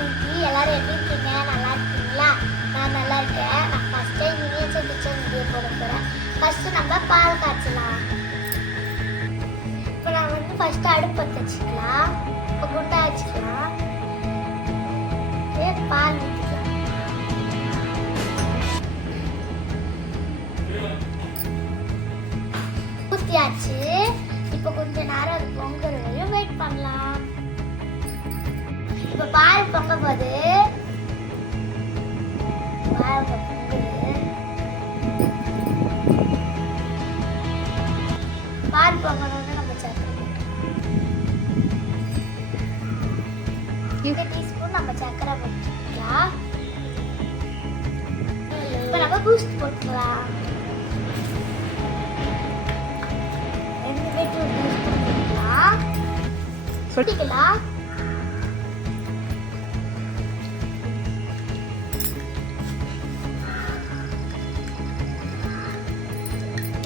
எல்லாரும் எப்படி இருக்கீங்க? நல்லா இருக்கீங்களா? நான் நல்லா இருக்கேன். நான் first time miniature kitchen video போட போறேன். ஃபர்ஸ்ட் நம்ம பால் காய்ச்சலாம். இப்போ நான் ஃபர்ஸ்ட் அடுப்பு பற்ற வச்சுக்கலாம். இப்போ குண்டா வச்சுக்கலாம். பால் ஊற்றிக்கலாம். ஊற்றியாச்சு. இப்போ கொஞ்ச நேரம் அது பொங்குற வரையும் வெயிட் பண்ணலாம். இப்போ பால் பொங்க போது பால் பொங்குது. பால் பொங்கணும்னு நம்ம சக்கரை 2 டீஸ்பூன் நம்ம சக்கரை போட்டுக்கலாம். இப்போ நம்ம பூஸ்ட் போட்டுக்கலாம். 2 டீஸ்பூன் போட்டுக்கலாம். சொட்டிக்கலாம்.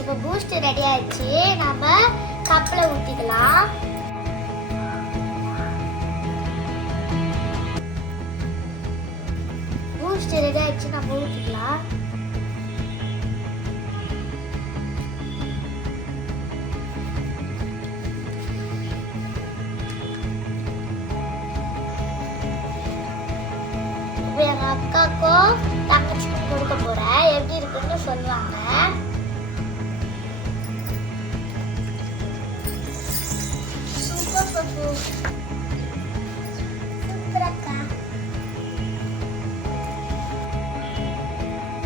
இப்போ பூஸ்ட் ரெடி ஆயிடுச்சு. நம்ம கப்ல ஊத்திக்கலாம். பூஸ்ட் ரெடி ஆயிடுச்சு. நம்ம ஊத்திக்கலாம். இப்போ எங்க அக்காக்கும் தங்கச்சிக்கும் கொடுக்க போறேன். எப்படி இருக்குன்னு சொல்லுவாங்க.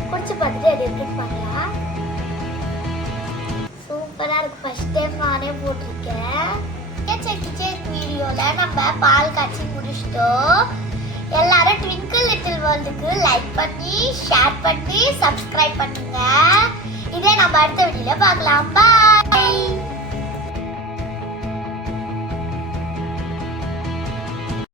குடிச்சு பார்த்துட்டு அது எப்படி பண்ணலாம். சூப்பரா இருக்கு. ஃபர்ஸ்ட் டைம் நானே போட்டிருக்கேன். கிச்சன் வீடியோல நம்ம பால் காய்ச்சி முடிச்சிட்டோம். எல்லாரும் ட்விங்கிள் லிட்டில் வேர்ல்டுக்கு லைக் பண்ணி ஷேர் பண்ணி சப்ஸ்கிரைப் பண்ணுங்க. இதே நம்ம அடுத்த வீடியோல பார்க்கலாம். பாய்.